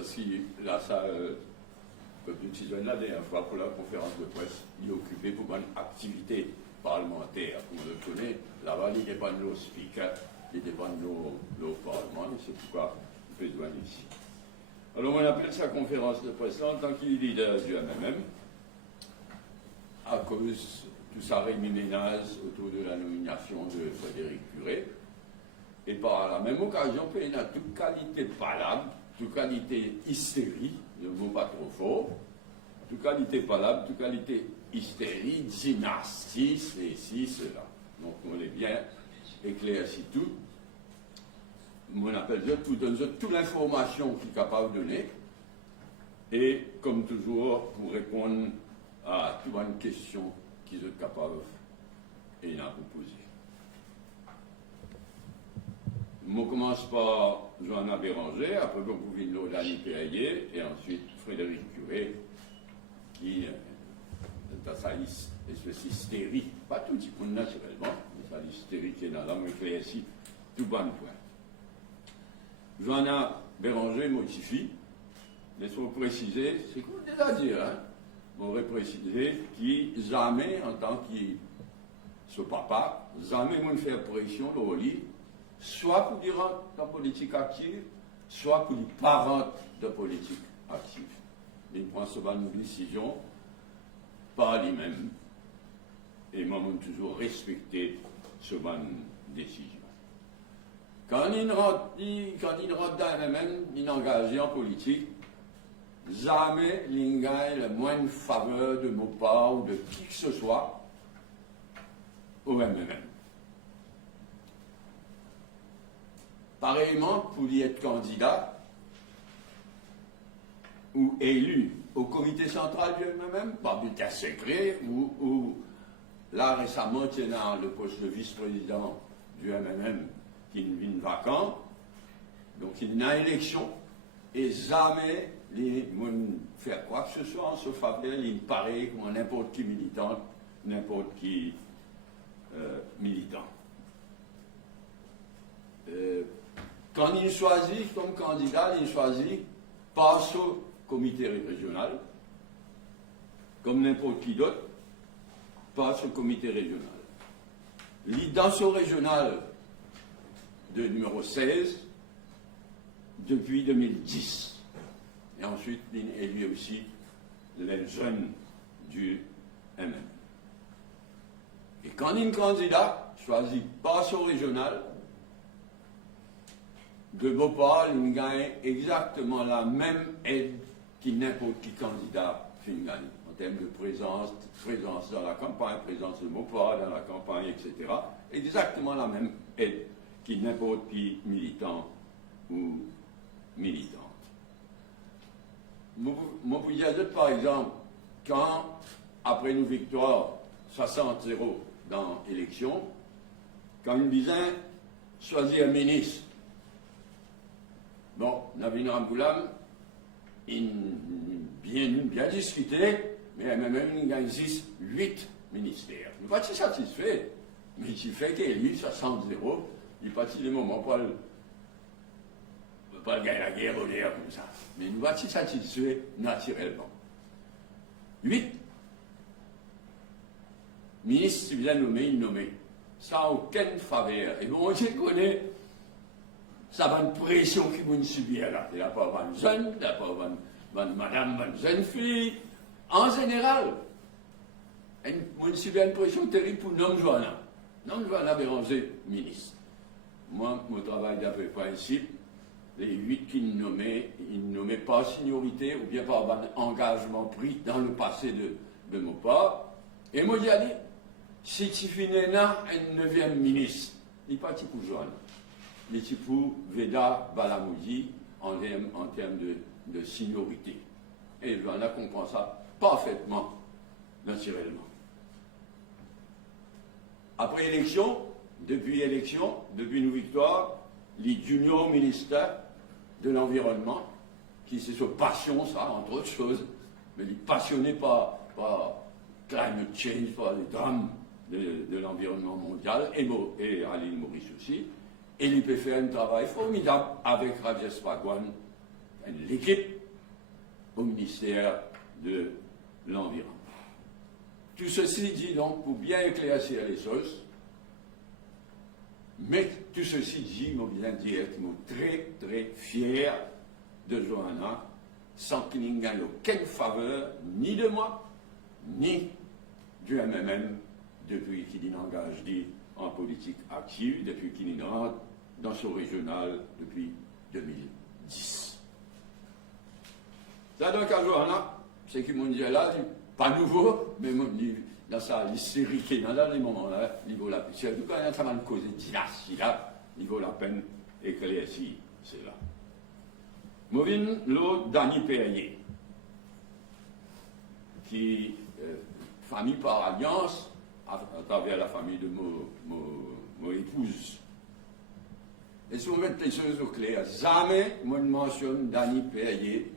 parce qu'il a ça, comme tu disais la dernière fois pour la conférence de presse, il est occupé pour une activité parlementaire. Comme on le connaît, là-bas, il dépend de nos speakers, il dépend de nos parlements, et c'est pourquoi il peut joindre ici. Alors, on appelle sa conférence de presse en tant qu'il est leader du MMM, à cause de sa rémiménage autour de la nomination de Frédéric Curé. Et par la même occasion, il a toute qualité palabre, toute qualité hystérie, le mot pas trop fort, toute qualité palabre, toute qualité hystérie, dynastie, ceci, cela. Donc on est bien éclairci tout. On appelle ça tout, donne toute l'information qu'il est capable de donner. Et comme toujours, pour répondre à toute une question qu'ils sont capables et à vous poser. Je commence par Johanna Béranger, après vous pouvez Lodani Perrier, et ensuite Frédéric Curé, qui est à sa espèce hystérie, pas tout le monde naturellement, mais sa hystérie qui est dans l'âme éclaircie, tout bon point. Johanna Béranger modifie, laissez-moi préciser, c'est quoi déjà dire, hein? On aurait précisé qui jamais, en tant que ce papa, jamais moi faire pression au lit, soit pour dire dans la politique active, soit pour les parents de politique active. Il prend souvent une décision par lui-même. Et moi, j'ai toujours respecté ce décision. Quand il rentre dans le même, il est engagé en politique, jamais il gagne la moindre faveur de mon part ou de qui que ce soit au MMM. Pareillement, pour y être candidat ou élu au comité central du MMM, par bulletin secret, ou là récemment, il y a le poste de vice-président du MMM qui est vacant, donc il y a une élection, et jamais les gens faire quoi que ce soit en ce faveur, il paraît comme n'importe qui militant, n'importe qui militant. Quand il choisit comme candidat, il choisit passe au comité régional, comme n'importe qui d'autre, passe au comité régional. Dans ce régional de numéro 16, depuis 2010. Et ensuite, il est élu aussi les jeunes du MM. Et quand un candidat choisit passe au régional, de Bhopal, il gagne exactement la même aide que n'importe qui candidat gagne, en termes de présence dans la campagne, présence de Bhopal dans la campagne, etc. Exactement la même aide que n'importe qui militant ou militante. Moi, pour dire par exemple, quand, après une victoire 60-0 dans l'élection, quand une disait choisir un ministre, bon, Navin Ramboulam, il bien discuté, mais même il gagne 8 ministères. Il n'est pas si satisfait, mais il fait qu'il est 60-0, il n'est pas si le moment pour pas gagner la guerre au l'air comme ça. Mais il n'est pas si satisfait naturellement. 8 ministres, il a nommé, il nommé, sans aucune faveur. Et bon, je connais. Ça va une pression qui vous subir là. Il n'y a pas une jeune, il n'y a pas une madame, une jeune fille. En général, vous subir une pression terrible pour Nom Johanna. Nom Johanna Béranger, ministre. Moi, mon travail d'après principe, les 8 qui nommaient pas seniorité ou bien par un engagement pris dans le passé de mon part. Et moi, j'ai dit, si tu finis là, un 9e ministre, il n'est pas petit pour Johanna. Les tipou Veda Balamoudi en termes de seniorité. Et Johanna comprend ça parfaitement, naturellement. Après élection, depuis une victoire, les junior ministères de l'environnement, qui c'est sa passion, ça, entre autres choses, mais il est passionné par climate change, par les drames de l'environnement mondial, et à l'île Maurice aussi. Et il peut faire un travail formidable avec Rajesh Bhagwan l'équipe au ministère de l'Environnement. Tout ceci dit donc pour bien éclaircir les choses, mais tout ceci dit, je bien dire que je suis très très fier de Johanna, sans qu'il n'y ait aucune faveur, ni de moi, ni du MMM, depuis qu'il est engagé en politique active, depuis qu'il est rentré dans son régional depuis 2010. Ça donc à Johanna, c'est qui m'ont dit là, pas nouveau, mais dans sa série qui est dans les moments-là, il vaut la peine. En tout cas, il y a un travail de cause de dynastie là, il vaut la peine éclaircir, c'est là. Movin l'autre, Dany Perrier, qui famille par alliance, à travers la famille de mon épouse. Et si on met les choses au clair, jamais je ne mentionne Dany Perrier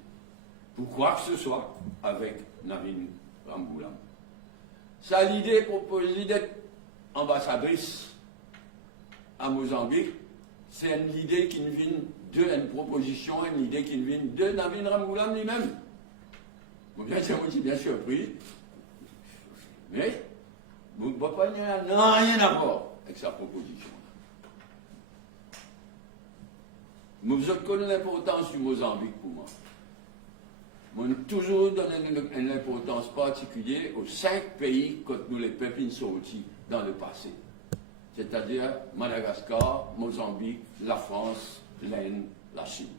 pour quoi que ce soit avec Navin Ramgoolam. Ça l'idée proposée d'être ambassadrice à Mozambique, c'est une idée qui vient une proposition, une idée qui vient de Navin Ramgoolam lui-même. Bon, bien sûr, moi, je suis bien surpris. Mais, vous ne pouvez pas rien à voir avec sa proposition. Vous avez connu l'importance du Mozambique pour moi. On a toujours donné une importance particulière aux 5 pays que nous les pépines sortis dans le passé. C'est-à-dire Madagascar, Mozambique, la France, l'Inde, la Chine.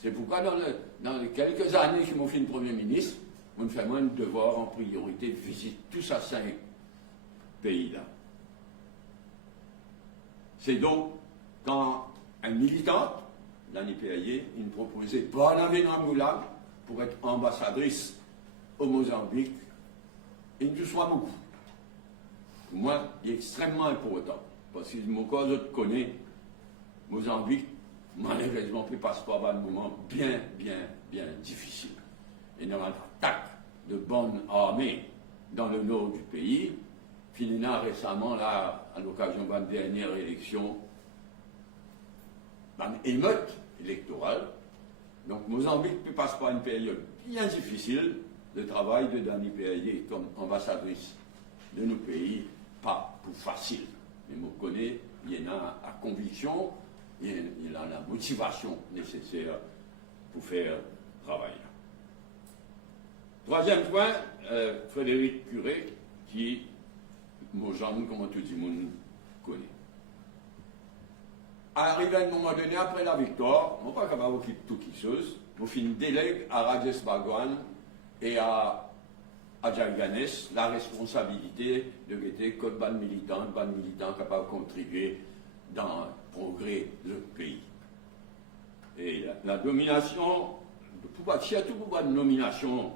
C'est pourquoi dans les quelques années que m'ont fait le Premier ministre, on fait moins de devoir en priorité de visiter tous ces 5 pays-là. C'est donc quand un militant, Dany Perrier, il me proposait pas Navin Ramgoolam pour être ambassadrice au Mozambique, et nous soit beaucoup. Pour moi, il est extrêmement important, parce que mon cas, je connais Mozambique, malheureusement, il passe par un moment bien difficile. Il y a une attaque de bonnes armées dans le nord du pays. Finina récemment, là, à l'occasion de la dernière élection, une émeute électorale. Donc Mozambique passe par une période bien difficile. Le travail de Dany Perrier comme ambassadrice de nos pays, pas pour facile. Mais je connais, il y en a la conviction, il y a la motivation nécessaire pour faire travail. Troisième point, Frédéric Curé, qui, Mojane, comme tout le monde connaît. Arrivé à un moment donné, après la victoire, je ne suis pas capable de tout quelque chose, je fais une délègue à Rajesh Bhagwan et à Ajay Ganesh la responsabilité de être comme ban militant capable de contribuer dans le progrès de notre pays. Et la domination, surtout pour la nomination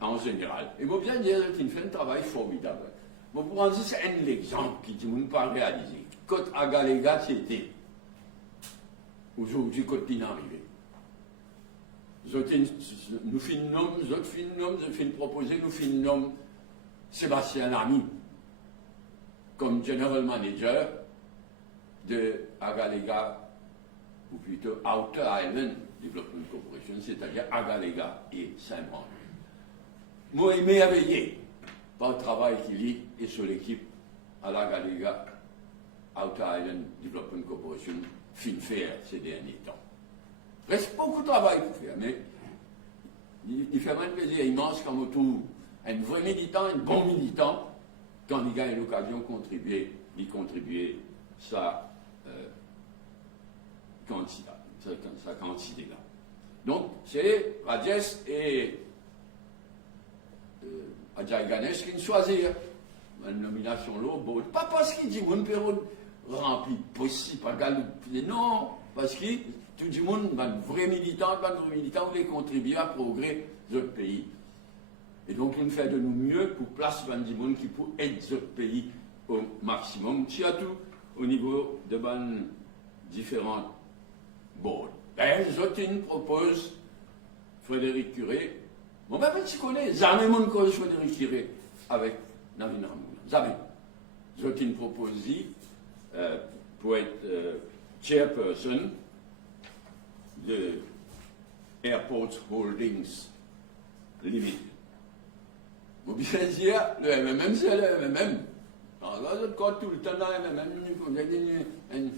en général. Et je bien dire qu'il fait un travail formidable. Je pour en dire, c'est un exemple qui ne pas réalisé. Quand Agalega, c'était aujourd'hui, quand il est arrivé. Nous finissons, je finis proposer, nous finissons Sébastien Lamy comme General Manager de Agalega, ou plutôt Outer Island Development Corporation, c'est-à-dire Agalega et Saint-Brand. Moi, émerveillé par le travail qu'il y a et sur l'équipe à l'Agalega Outer Island Development Corporation fin faire ces derniers temps. Reste beaucoup de travail pour faire, mais il fait un plaisir immense quand on trouve un vrai militant, un bon militant, quand il gagne l'occasion d'y contribuer sa quantité là. Donc, c'est Rajesh et Ajay Ganesh qui choisissent une nomination là, bon, pas parce qu'il dit une période remplie possible, pas non, parce que tout le monde, un vrai militant, voulait contribuer à progrès de notre pays. Et donc, il fait de nous mieux pour placer des gens qui pour aider notre pays au maximum, surtout au niveau de différents boards. Les autres proposent Frédéric Curé. Bon, ben, tu connais, jamais mon cause Frédéric Curé avec Navin Ramgoolam. Jamais. Les autres proposent pour être chairperson de Airports Holdings Limited. Vous bien dire, le MMM, c'est le MMM. Quand tout le temps, le MMM,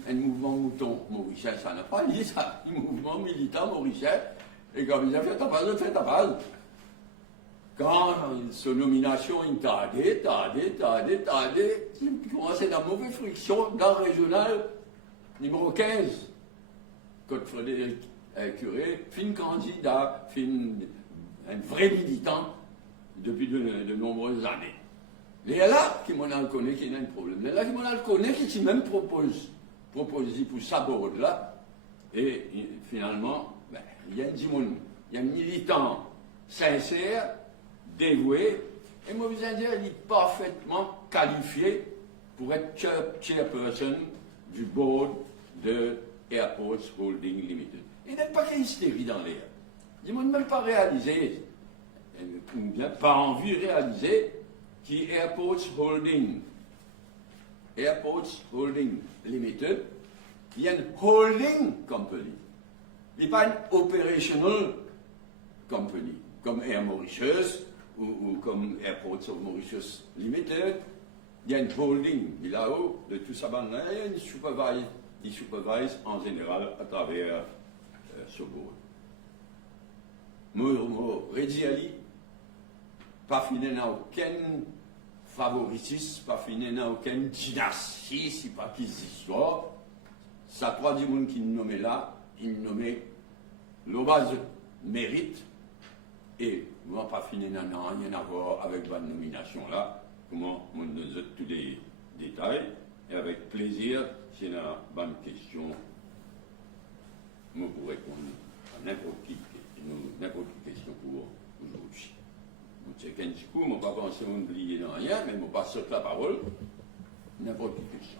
un mouvement mouton mauricien, ça n'a pas lié ça. Un mouvement militant mauricien. Et comme il a fait ta base. Quand sa nomination est tardée, il commence à une mauvaise friction dans le régional numéro 15. Quand Frédéric Curé, fin candidat, un vrai militant depuis de nombreuses années. Et là, qui m'en a connu qu'il y a un problème. Et là, qui m'en a connu qui même propose pour ça là. Et finalement, ben, il y a un militant sincère, dévoué, et moi, vous allez dire, il est parfaitement qualifié pour être chairperson du board de Airports Holding Limited. Il n'y a pas d'hystérie dans l'air. Il ne même pas réalisé, ou bien pas envie de réaliser, qui Airports Holding Limited, il y a une holding company. Il n'y a pas une operational company, comme Air Mauritius ou comme Airports of Mauritius Limited. Il y a une holding, et là-haut, de tout ça, il supervise en général à travers ce board. Moi, Rediali, pas fini dans aucun favoritisme, pas fini dans aucune dynastie, si pas qu'ils histoires. Ça trois du monde qui nous nommait là, il nous nommait le base mérite, et moi pas fini dans rien à voir avec la nomination là. Comment on nous donne tous les détails, et avec plaisir, si il y a une bonne question, je pourrais répondre à n'importe quelle question pour aujourd'hui. C'est qu'un petit coup, je ne pas pensé m'oublier dans rien, mais je ne pas sauter la parole, n'importe quelle question.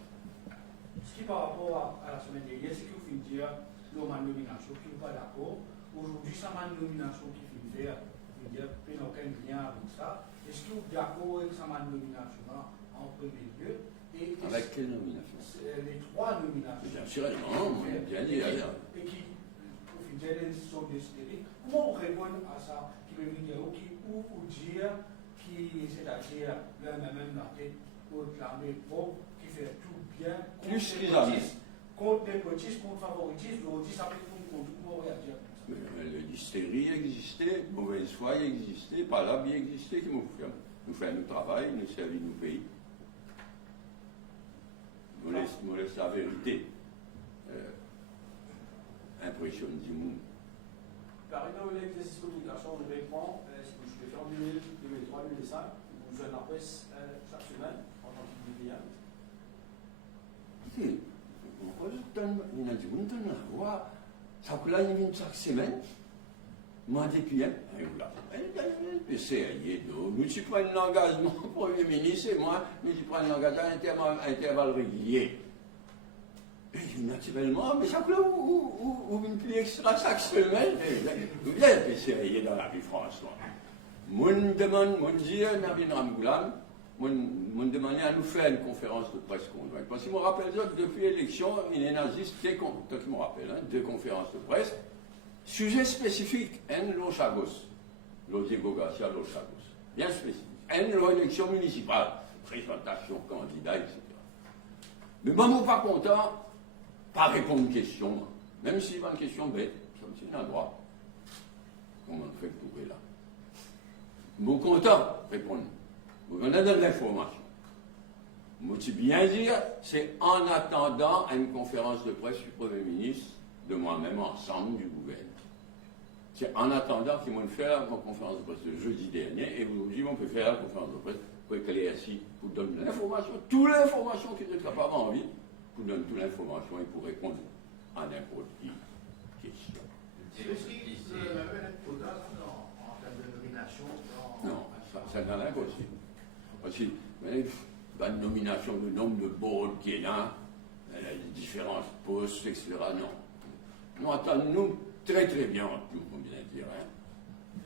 Ce qui par rapport à la semaine dernière, c'est que vous finissez dire ma nomination, qui n'est pas d'accord. Aujourd'hui, c'est ma nomination qui finit faire, vous dire, il n'y a aucun lien avec ça. Est-ce que vous êtes d'accord avec sa nomination en premier lieu? Avec quelle nomination? Les trois nominations. Bien sûr, non, bien dit. Et qui, au final, sont décidées. Comment on répond à ça? Qui veut dire, ou dire, c'est-à-dire le même la tête, contre l'armée pauvre, qui fait tout bien, contre les petits, contre favoritisme, on dit ça peut contre comment réagir? L'hystérie existait, mauvaise foi existait, pas là bien existait, qui nous fait notre travail, nous servir nos pays. Nous laisse la vérité. Impressionne du monde. Par exemple, l'exercice de communication, on reprend ce que je fais en 2003, 2005, vous faites la presse chaque semaine en tant que média. Il y a du monde dans la voix. Ça que là, il vient chaque semaine. Moi, depuis, nous, tu prends un engagement, Premier ministre, et moi, nous, tu prends un engagement à intervalle régulier. Et naturellement, mais ça que là, où une plus extra chaque semaine, vous êtes sérieux dans la vie François. Moi, demande, moi, dit, Nabin Ramgoulam, moi, demandé à nous faire une conférence de presse conjointe. Parce que je me rappelle, depuis l'élection, il y en a juste deux conférences de presse. Sujet spécifique, l'eau Chagos, l'eau Diego Garcia, l'eau Chagos. Bien spécifique. L'élection municipale, présentation, candidat, etc. Mais moi, je ne suis pas content, pas répondre à une question, même si c'est une question bête, comme c'est un droit. Comment on fait pour là? Je suis content de répondre. Vous venez de l'information. Je suis bien dire, c'est en attendant à une conférence de presse du Premier ministre, de moi-même, ensemble du gouvernement. C'est en attendant qu'ils vont faire la conférence de presse le jeudi dernier, et aujourd'hui, on peut faire la conférence de presse pour éclaircir, pour donner l'information, toute l'information qu'ils sont capables d'envie, pour donner toute l'information et pour répondre à n'importe qui question. C'est aussi en termes de nomination. Non, ça n'est impossible. Parce que la nomination, le nombre de boards qui est là, les différents postes, etc. Non. Nous attendons très très bien, tout le monde vient de dire.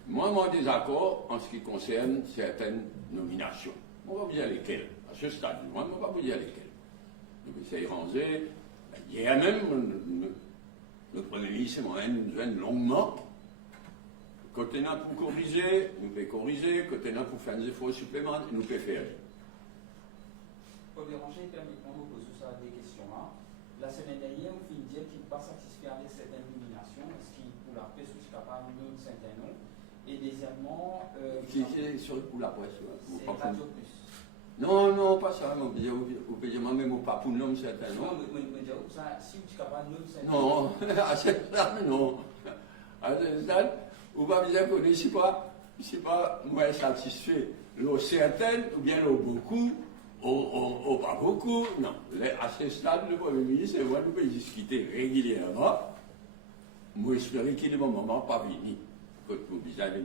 Moi, des accords en ce qui concerne certaines nominations. On va vous dire lesquelles. À ce stade, moi, on va vous dire lesquelles. Donc, c'est rangé. Hier même, le Premier ministre et moi-même nous donne longuement Quand on a pour corriger, nous pouvons corriger. Quand on a pour faire des efforts supplémentaires, nous pouvons faire. Pour déranger, permettez-moi de poser ça des questions là. La semaine dernière, on finit de dire qu'il n'est pas satisfait avec certaines nominations. Est-ce qu'il, pour la presse, est capable de nous certains noms? Et deuxièmement, Qui est sur pour la presse? c'est Radio Plus. Non, non, pas ça. Vous pouvez dire moi-même pas pour le nom certain, non? Non, mais dire ça, si vous êtes capable de nous certains Non, à cette stade, non. À cette stade, vous va me dire que je ne suis pas moi satisfait. L'eau certaine, ou bien l'eau beaucoup, ou pas beaucoup. Non. À ce stade, le Premier ministre et moi, nous pouvons discuter régulièrement. Moi, j'espère qu'il est mon moment pas venu. Quand nous besoin de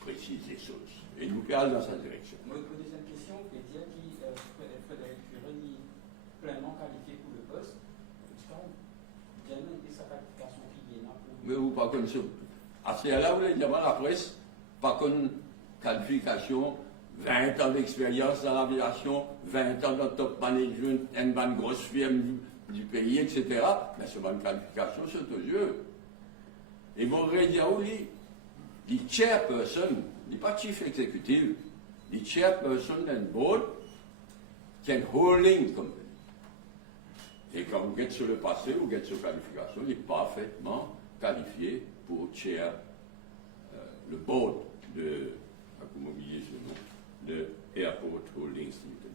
préciser les choses. Et nous parlons dans sa direction. Moi, une deuxième question, vous pouvez dire que Frédéric Curie est pleinement qualifié pour le poste. Bien et sa qualification qui est là pour. Mais vous pas comme ça. À ce là, vous voulez dire à la presse, pas comme qualification, 20 ans d'expérience dans l'aviation, 20 ans dans le top management, une bonne grosse firme du pays, etc. Mais c'est une qualification, c'est aux yeux. Et vous voudrez dire, oui, les chairperson, pas chief executive, les chairperson d'un board, qui est holding company. Et quand vous êtes sur le passé, vous êtes sur qualification, il est parfaitement qualifié pour chair le board de, comment oublier ce nom, de Airport Holdings Limited.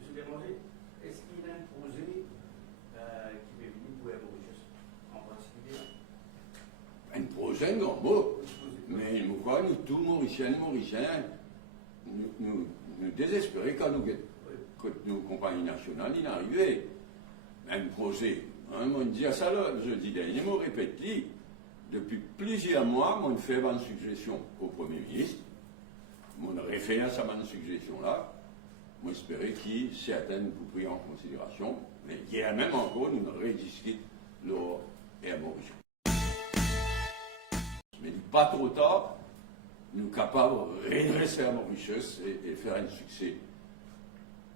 Monsieur Béranger, est-ce qu'il a un projet qui peut venir pour Air Mauritius en particulier? Un projet, grand mot. Mais nous croyons, nous tous, Mauriciens, nous désespérons quand nos compagnies nationales y arrivent. Un projet. On dit ça là, jeudi dernier, on répète, depuis plusieurs mois, on fait une suggestion au Premier ministre, on référence à ma suggestion là, on espérait qu'il certaines vous pris en considération, mais hier même encore, nous rediscutons leur Air Mauritius. Mais pas trop tard, nous sommes capables de redresser Air Mauritius et faire un succès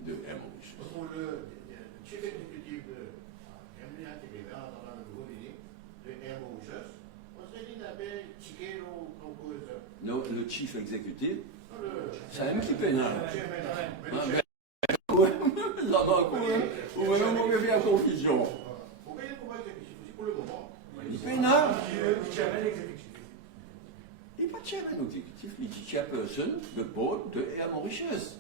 de Air Mauritius. Pour le chef exécutif de MLA TVA dans le nouveau ligne de Air Mauritius, on s'est dit d'avoir ticket nos causes. Non, le chief exécutif, C'est un qui pénal. Vous Ou même on me fait en confusion. voyez comment exécutif, pour le moment. Il pénal. Le chairman exécutif. Il n'est pas chairman exécutif, il est chairperson de board de Air Mauritius.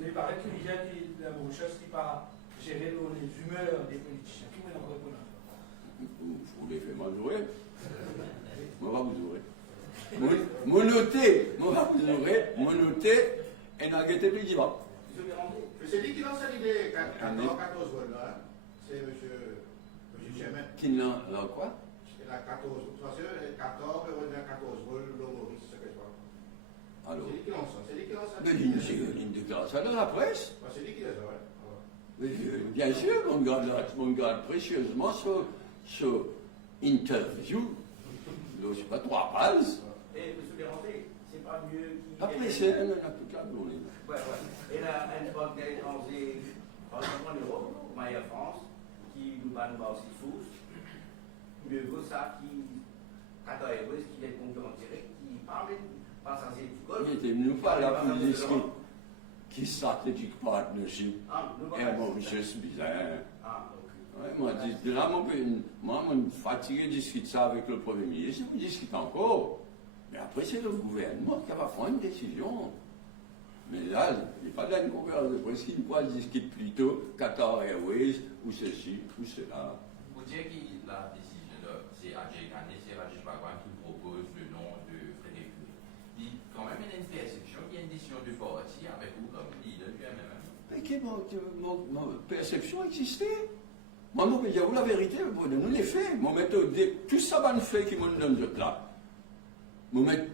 Il paraît qu'il y a la Mauritius qui va gérer les humeurs des politiciens. Qui va nous répondre? Vous les faites mal jouer. Moi, va vous jouer. Mon noté, et n'a guetté plus d'ivant. Monsieur Béranger, c'est lui qui lance l'idée 14 vols là. C'est monsieur Chairman. Qui n'a quoi? Il a 14, parce que 14, on a 14 vols, le Maurice, ce que je vois. Alors, C'est lui qui lance ça. C'est lui qui lance ça. mais une déclaration dans la presse. C'est lui qui lance ça, ouais. Bien sûr, on garde précieusement ce interview. Je ne sais pas, 3 pages. Et monsieur Béranger, c'est pas mieux qu'il. Après, c'est un toute la journée. Ouais. Et là, un banque d'étranger, par exemple en Europe, comme Air France, qui nous banne aussi sous, mieux vaut ça qui, Qatar Airways, qui est concurrent direct, qui parle passager du Golfe. Il était venu parler à la police qui stratégique partnership. Air Mauritius, bizarre. Ouais, moi, je suis fatigué de discuter ça avec le Premier ministre, on discute encore. Mais après, c'est le gouvernement qui va prendre une décision. Mais là, il n'y a pas de la conférence de presse qui doit discuter plutôt Qatar Airways, ou ceci, ou cela. Vous dire que la décision, c'est Ajay Kane, c'est Rajesh Bhagwan qui propose le nom de Frédéric Curie. Il y a quand même une perception, il y a une décision du parti avec vous comme leader du MMM. Mais mon perception existait. Moi, je vais dire la vérité, nous les faits. Tout ça va nous faire qui me donne de là. Je mettre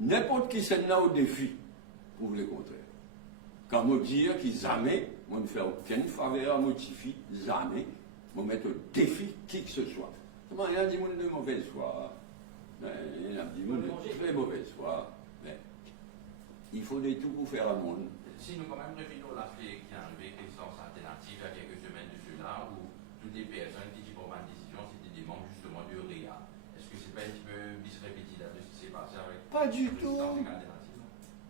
n'importe qui s'en a au défi, pour le contraire. Quand je dis qu'ils jamais, je ne fais aucune faveur à motiver, jamais, je mettre au défi qui que ce soit. Il y a des gens de mauvaise foi, il y a des gens de très mauvaise foi, mais il faut des tout pour faire un monde. Si nous quand même revenons à l'aspect qui est arrivé, l'existence alternative, il y a quelques semaines de cela, où toutes les personnes qui prennent une décision, c'était des membres justement du REA. Est-ce que c'est pas un petit peu bis répétitif de ce qui s'est passé avec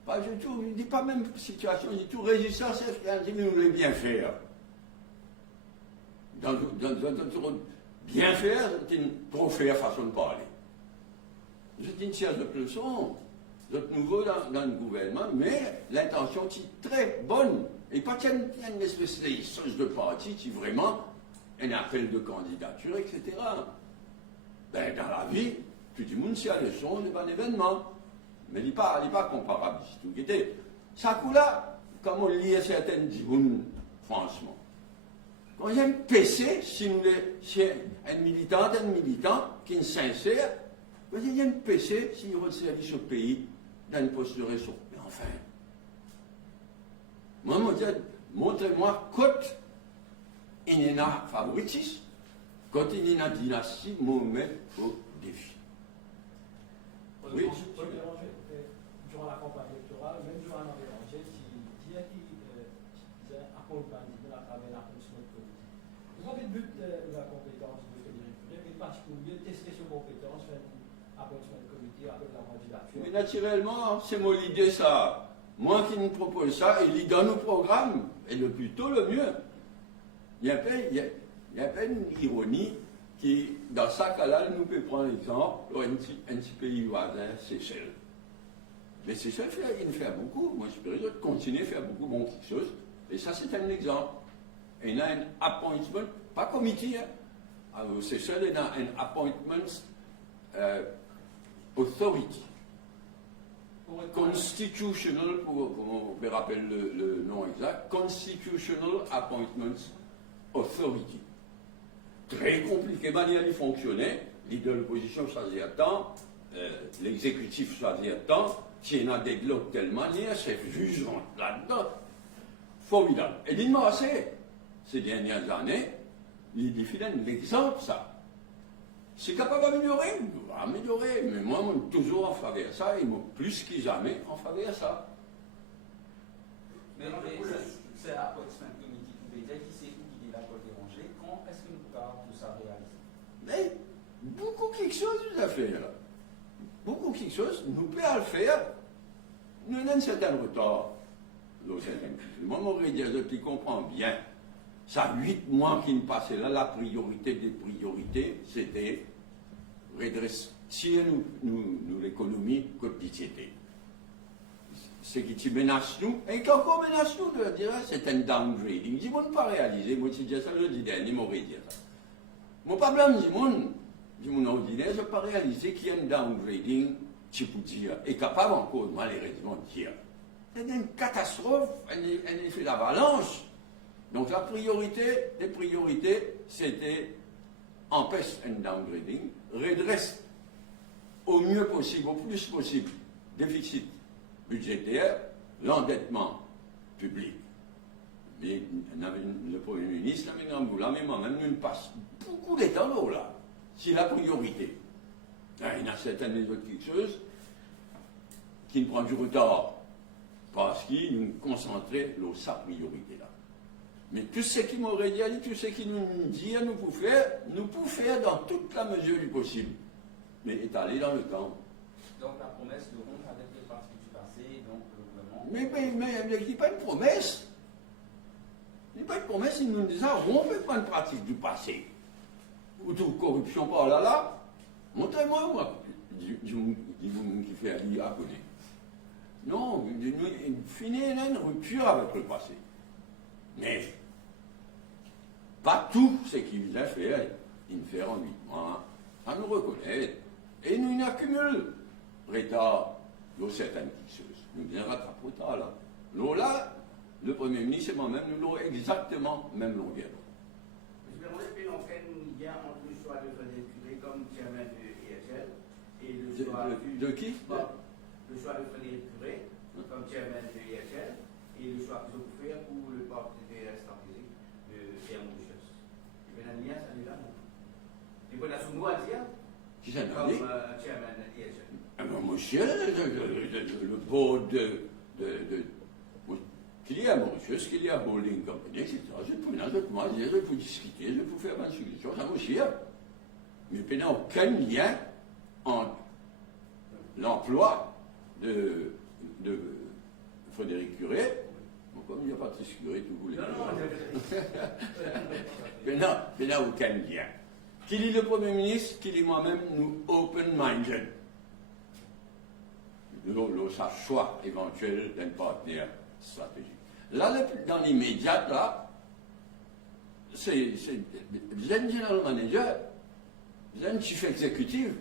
Pas du tout, il ne dit pas même situation, il dit tout résistance, c'est nous voulons bien faire. Dans bien faire, c'est une trop faire façon de parler. C'est une série de leçons, de nouveau dans le gouvernement, mais l'intention est très bonne. Et pas qu'il y a une espèce de parti qui vraiment un appel de candidature, etc. Ben, dans la vie, tout le monde sait la leçon, c'est pas un événement. Mais il n'est pas comparable du tout. Ça coup-là, comme on lit à certaines digones, franchement. Quand il y a un PC, si un militant qui est sincère, il y a un PC s'il resservit ce pays dans une poste de ressources. Mais enfin, moi, je dis, montrez-moi quand il y a favoritisme, quand il y a dynastie, moi, je mets au défi. Oui. Durant la campagne électorale, même durant la Béranger, qui disait à Paul Pandine à travers la commission de politique. Vous avez le but de la compétence de Frédéric Curet, mais particulièrement tester ses compétences, faire un approchement de comité, avec la candidature. Mais naturellement, c'est moi l'idée ça. Moi qui nous propose ça, il y donne au programme, et le plus tôt le mieux. Il y a pas une ironie qui, dans ce cas-là, nous peut prendre l'exemple d'un petit pays voisin, Seychelles. Mais Seychelles, il fait beaucoup. Moi, je peux continuer à faire beaucoup bon quelque chose. Et ça, c'est un exemple. Il y a un appointment, pas comité, hein. Aux Seychelles, il y a un appointment authority. Constitutional, on me rappelle le nom exact, Constitutional Appointments Authority. Très compliqué, manière de fonctionner, leader de l'opposition choisit à temps, l'exécutif choisit à temps, s'il y a des blocs de telle manière, c'est jugement là-dedans. Formidable. Et il assez, ces dernières années, il dit l'exemple, ça. C'est capable d'améliorer, mais moi, je suis toujours en faveur de ça, et moi, plus que jamais en faveur de ça. Mais c'est approachement committee qui veut dire qui c'est qui dit l'accord dérangé, quand est-ce que nous pouvons tout ça réaliser? Mais beaucoup quelque chose à faire. Beaucoup quelque chose, nous pouvons le faire. Nous avons un certain retard. Moi, je dire qui comprend bien. Ça 8 mois qui nous passaient là, la priorité des priorités, c'était redresser nous l'économie quotidienne. Ce qui menace nous, et qui encore menace nous, de dire, c'est un downgrading. Si vous ne pas réaliser, moi, si je dis ça, je dis dernier, je vais dire ça. Moi, pas blâme du monde ordinaire, je n'ai pas réalisé qu'il y a un downgrading, tu peux dire, et capable encore, malheureusement, de dire. C'est une catastrophe, un effet d'avalanche. Donc la priorité des priorités, c'était empêche un downgrading, redresse au mieux possible, au plus possible, déficit budgétaire, l'endettement public. Mais le Premier ministre, même nous passe beaucoup de temps là. C'est la priorité. Il y a certaines autres choses qui nous prennent du retard parce qu'ils nous concentraient sur sa priorité là. Mais tout ce qui m'aurait dit, tout ce qui nous dit, nous pouvons faire dans toute la mesure du possible, mais étaler dans le temps. Donc la promesse de rompre avec les partis du passé, donc le gouvernement. Mais il n'y a pas une promesse. Il n'y a pas une promesse, il nous dit ça, rompez pas une pratique du passé. Ou toute corruption par là. Montrez-moi, moi. Dis-vous qui fait aller à connaître. Non, finir une rupture avec le passé. Mais pas tout ce qu'il vient faire, il fait en 8 mois, à nous reconnaître. Et nous accumulons retard dans certaines choses. Nous bien rattrapons ça là. Là, le Premier ministre et moi-même, nous avons exactement même longueur. Je me demandais puis on fait un lien entre le choix de Frédéric Curet comme chairman de EHL et le choix de qui? Le choix de Frédéric Curet comme chairman de EHL et le choix que je peux faire pour le parti de Restabilité de Pierre Mauritius. Il y a un lien, ça n'est là, non? Il faut la soumettre à dire Qui s'en comme dit? chairman de EHL. Monsieur, le board qu'il y a Mauritius, qu'il y a Bowling Company, etc. Je peux discuter, je peux faire ma suggestion, ça monsieur. Mais il n'y a aucun lien entre l'emploi de Frédéric Curé. Bon, comme il n'y a pas Patrice Curé, tout vous les Non, mais là, aucun lien. Qu'il est le Premier ministre, qu'il est moi-même, nous open-minded. Nous sa choix éventuel d'un partenaire stratégique. Là, dans l'immédiat, là, c'est vous êtes general manager, vous êtes chief exécutif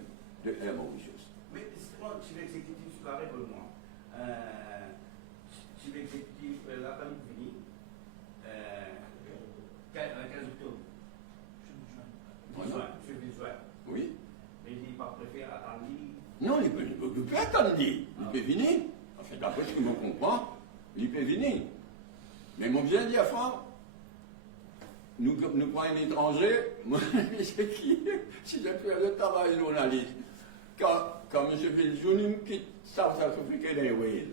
de Air Mauritius. Mais justement, chief exécutif, je l'arrête pour moi. Chief exécutif, la famille finie. 15 octobre. Juin. Oui. Mais il n'est pas préféré attendre. Non, il peut attendre. Il peut venir. Enfin, d'après ce que je comprends, il peut venir. Mais mon bien dit à Franck, nous prenons un étranger, moi, c'est qui? Si j'ai fait le travail journaliste, quand M. Viljoun quitte South African Airways,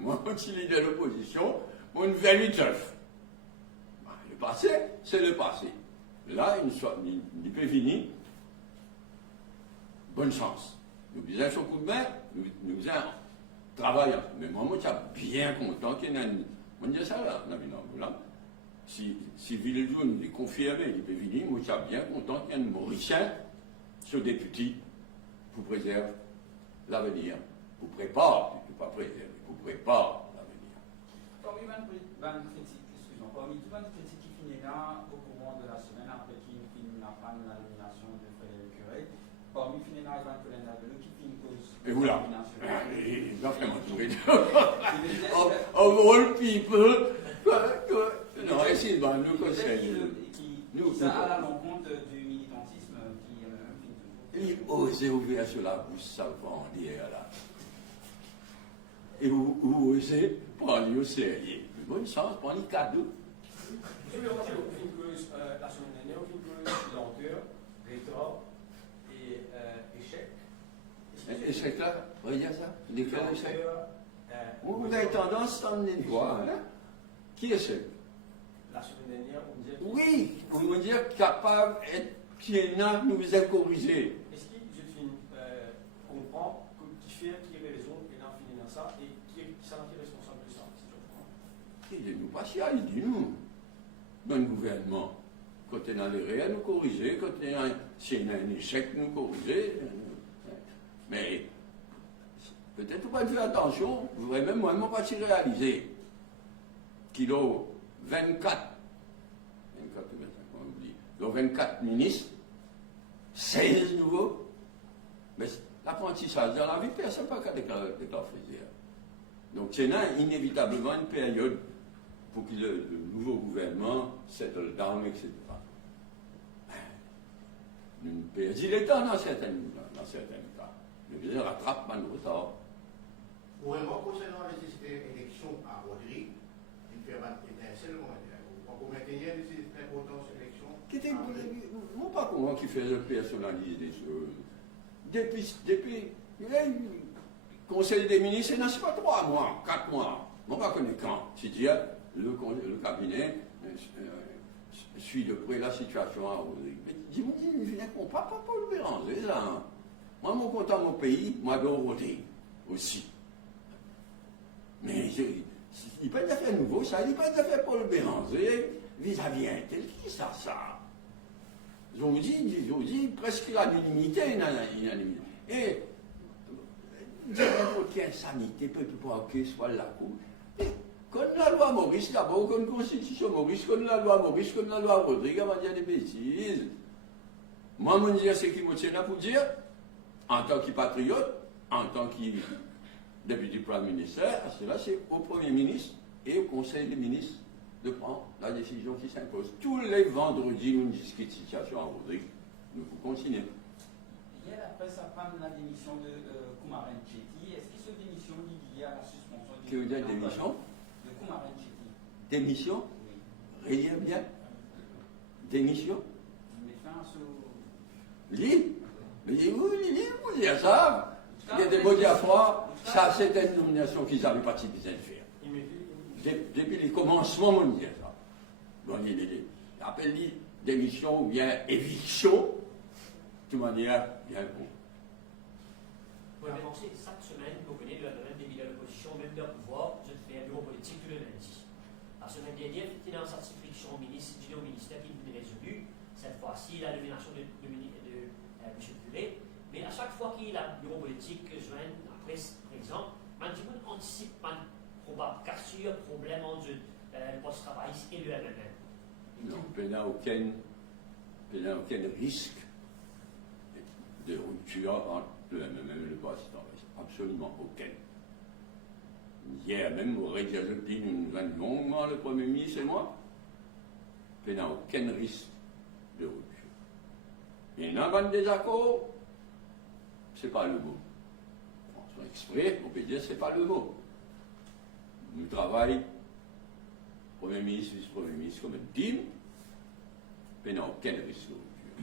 moi, je suis de l'opposition, on va lui teuf. Le passé, c'est le passé. Là, il peut venir. Bonne chance. Nous faisons son coup de main, nous faisons travail. Mais moi, je suis bien content qu'il y ait un. On dit ça là, si Viljoun est confirmé, il peut venir, moi, je suis bien content qu'il y ait un Mauricien, ce député, pour préserver l'avenir, pour préparer, pas préserver, pour préparer l'avenir. Parmi tout le critiques qui finit là au courant de la semaine après qu'il finit la fin de la nomination de Frédéric Curé, parmi finit là Ivan Colenavelo qui finit cause et voilà. Il va vraiment trouver of all people, non, ici, nous conseillons. Ça à la rencontre du militantisme qui il osait ouvrir sur la bouche, ça va en dire là. Et vous osez prendre au sérieux. Bonne chance, prendre les cadeaux. Je vais remarquer la semaine dernière, au film lenteur, retard et échec. Échec là, regarde ça. Lesquels échecs? Vous avez tendance à emmener de voir, hein? Qui échec? La semaine dernière, on disait. Oui, on veut dire capable d'être piénant, nous a corrigé. Est-ce que je comprends qui fait, qui a raison, et là, finit dans ça, et qui s'en est responsable de ça, si tu comprends? Il dit nous pas il dit nous. Dans le gouvernement, quand on a les réels, nous corriger, quand on a un échec, nous corriger. Mais peut-être vous pas faire attention, vous aurez même moi pas si réalisé. Kilo 24 ou 25, on oublie. Donc 24 ministres, 16 nouveaux. Mais l'apprentissage dans la vie, personne n'a pas qu'à déclarer frésière. Donc c'est inévitablement une période pour que le nouveau gouvernement settle down, etc. Une période. Il est temps dans certains cas. Mais bien, rattrape mal le retard. Vraiment, concernant la nécessité d'élection à Rodrigue, il fait étincelle, on peut maintenir l'importance de l'élection. Non, pas comment qui fait personnaliser des choses. Depuis le Conseil des ministres, c'est pas 3 mois, 4 mois. On ne va pas connaître quand. C'est-à-dire, le cabinet suit de près la situation à Rodrigue. Mais dis-moi, il vient qu'on pas le Béranger, là. Moi, mon content mon pays, moi, je Rodrigue aussi. Mais il peut être fait nouveau, ça, il peut être fait pour le Béranger vis-à-vis un tel qui ça. Je vous dis presque l'unanimité, et n'importe quelle sanité peut pas que soit la cour. Comme la loi Maurice, d'abord, comme la constitution Maurice, comme la loi Maurice, comme la loi Rodrigue, on va dire des bêtises. Moi, je dis ce qui me tient là pour dire, en tant que patriote, en tant que député Premier ministre, cela c'est au Premier ministre et au Conseil des ministres de prendre la décision qui s'impose. Tous les vendredis, nous discutons de situation à Rodrigue. Nous pouvons continuer. Hier, après sa femme, la démission de Kumaren Chetty, est-ce que cette démission est liée à la suspension du. Que vous dites démission? De Kumaren Chetty. Démission? Oui. Rien bien? Démission? Mais fin sur. Lis? Mais vous dites ça? Il y a des mots diaphragmes, ça c'est une nomination qu'ils n'avaient pas si besoin de faire. Depuis les commencements, on dit ça. Bon, il appelle démission ou bien éviction, de toute manière, bien bon. Vous avez pensé 5 semaines, vous venez de la même des milieux de l'opposition, même d'un pouvoir, vous êtes bureau politique tous les lundis. La semaine dernière, il y a une certification au ministère qui est résolue. Cette fois-ci, la nomination de M. Poulet. Mais à chaque fois qu'il y a un bureau politique joint la presse, par exemple, on anticipe une probable cassure, problème entre le poste travailliste et le MMM. Non, il n'y a aucun risque de rupture entre le MMM et le poste travailliste. Absolument aucun. Hier même, au Régiazotti, nous avons longuement le Premier ministre et moi. Il n'y a aucun risque de rupture. Il y a un désaccord, ce n'est pas le mot. François exprès, on peut dire ce n'est pas le mot. Nous travaillons, Premier ministre, vice-premier ministre, comme une team, mais il n'y a aucun risque de rupture.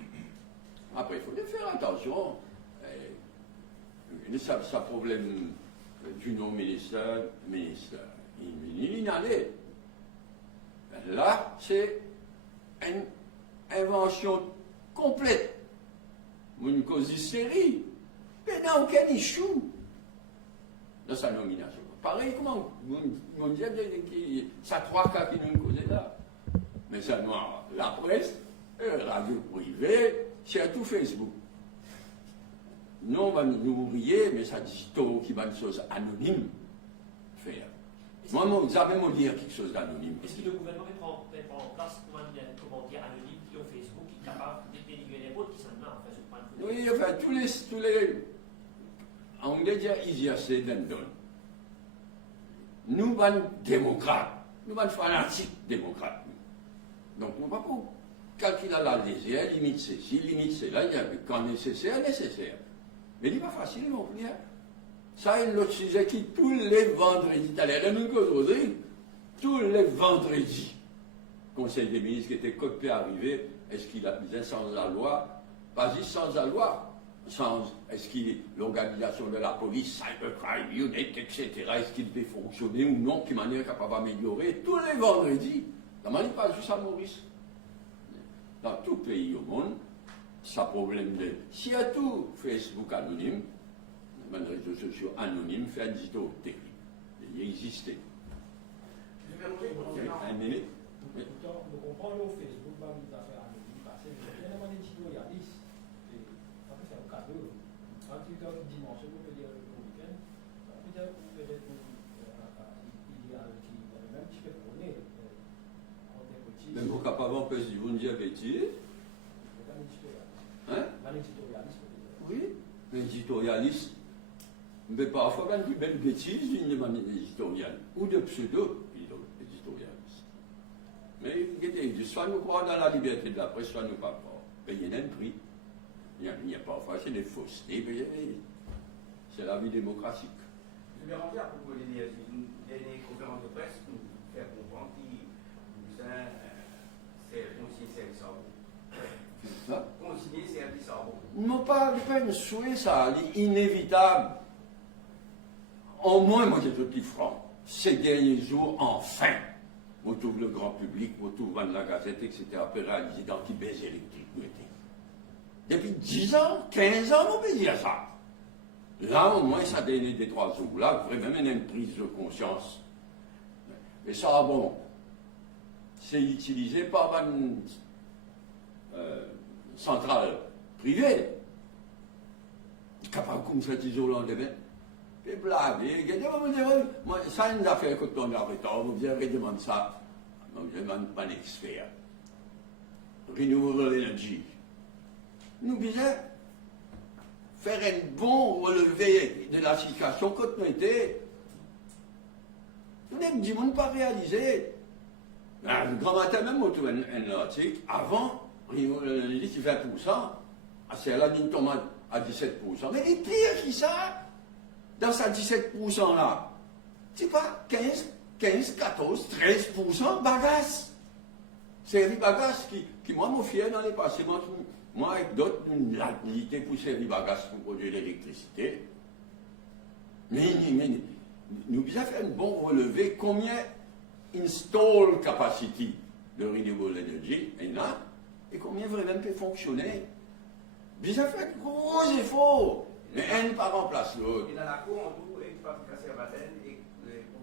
Après, il faut faire attention. Ça problème du non-ministère, ministère. Il y en a. Là, c'est une invention complète. Une cause hystérie. Mais il n'y a aucun issue dans sa nomination. Pareil, comment on dit, ça trois cas qui nous causent là. Mais ça, noir, la presse, radio privée, surtout Facebook. Nous, on va nous ouvriers, mais ça dit tout qui va une chose anonyme faire. Moi, vous avez me dire quelque chose d'anonyme. Est-ce que le gouvernement peut prendre en place comment dire anonyme qui au Facebook, qui est capable de délivrer les votes qui sont là, en fait, sur le point de vue? Oui, enfin, tous les on va dire easier say than done. Nous, sommes démocrates, nous sommes fanatiques démocrates. Donc, on ne va pas calculer la légère, limite ceci, limite cela, il y a quand nécessaire, nécessaire. Mais il n'est pas facile non plus. Ça, c'est l'autre sujet qui, tous les vendredis, tous les vendredis, Conseil des ministres qui était côté arrivé, est-ce qu'il a mis sans la loi? Pas dit sans la loi. Est-ce qu'il l'organisation de la police, cybercrime unit, etc., est-ce qu'il peut fonctionner ou non, de manière capable d'améliorer tous les vendredis. La manière pas juste à Maurice. Dans tout pays au monde, ça problème de surtout Facebook anonyme, les réseaux sociaux anonymes, fait un digital terrible. Il existait. Un minute. Pourtant, nous comprenons Facebook, pas une affaire anonyme, parce que il y a des éditorialistes. Après, c'est un cadeau. En tout cas, dimanche, vous pouvez dire le week-end, peut-être il y a même qui fait prôner. Même au capable, on peut se dire, vous ne dites bêtise. Hein? Oui, l'éditorialiste. Mais parfois, même plus belle bêtise d'une manière éditoriale, ou de pseudo-éditorialiste. Mais soit nous croyons dans la liberté de la presse, soit nous pas croyons. Mais il y a un prix. Il y a parfois, c'est des faussetés, mais c'est la vie démocratique. Je vais rendre à propos de une dernière conférence de presse pour faire comprendre qui c'est consigné service à vous. Consigné service à vous. Non, pas un souhait, ça, inévitable. Au moins, moi, j'ai tout petit franc. Ces derniers jours, enfin, on trouve le grand public, on trouve la Gazette, etc., peut réaliser dans qui baisse électrique. Depuis 10 ans, 15 ans, on peut dire ça. Là, au moins, ça donne des 3 jours. Là, vraiment, une prise de conscience. Mais ça, bon, c'est utilisé par une centrale privée. Capable comme ça, disons, le lendemain. Et blaguer, moi, ça, une affaire que on a retard, vous me demande ça. Je ne demande pas d'expert. Renewable Energy. Nous devons faire un bon relevé de la situation quand nous étions. Nous ne disons pas réaliser. Le grand matin, même, on trouve un article. Avant, Renewable Energy, c'est 20%. C'est là, nous tombons à 17%. Mais les pires qui ça, dans ces 17% là, c'est pas 15, 14, 13% bagasse. C'est les bagasses qui moi, me fier dans les passés. Moi, avec d'autres, une habilité pour servir bagasse pour produire l'électricité. Mais nous devons faire un bon relevé. Combien install capacity de renewable energy est là et combien vraiment peut fonctionner. Nous avons fait un gros effort. Mais un n'est pas remplace l'autre. Et dans la cour, on trouve une fabrication baptême et.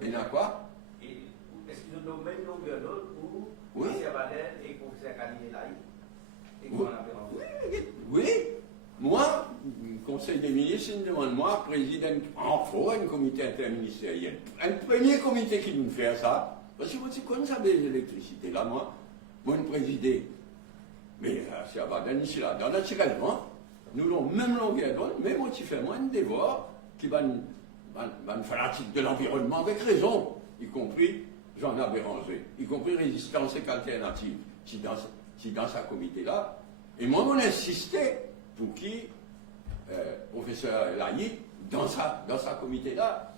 Et dans quoi? Et est-ce qu'ils ont le même longueur d'onde pour Oui. professeur Badel et professeur Khalil Laï et Oui. qu'on appelle Oui, moi, le Conseil des ministres, il me demande, moi, président, enfin, un comité interministériel. Un premier comité qui nous fait ça, parce que moi, c'est comme ça, l'électricité, là, moi, président. Mais c'est à Baden, ici, là, naturellement, nous avons même longueur d'onde, mais moi, tu fais moins de devoirs qui van fanatique de l'environnement avec raison, y compris Jean-Pierre Béranger, y compris Résistance et Alternative, qui dans sa comité-là. Et moi, on insistait pour qui, professeur Laïc, dans sa comité-là,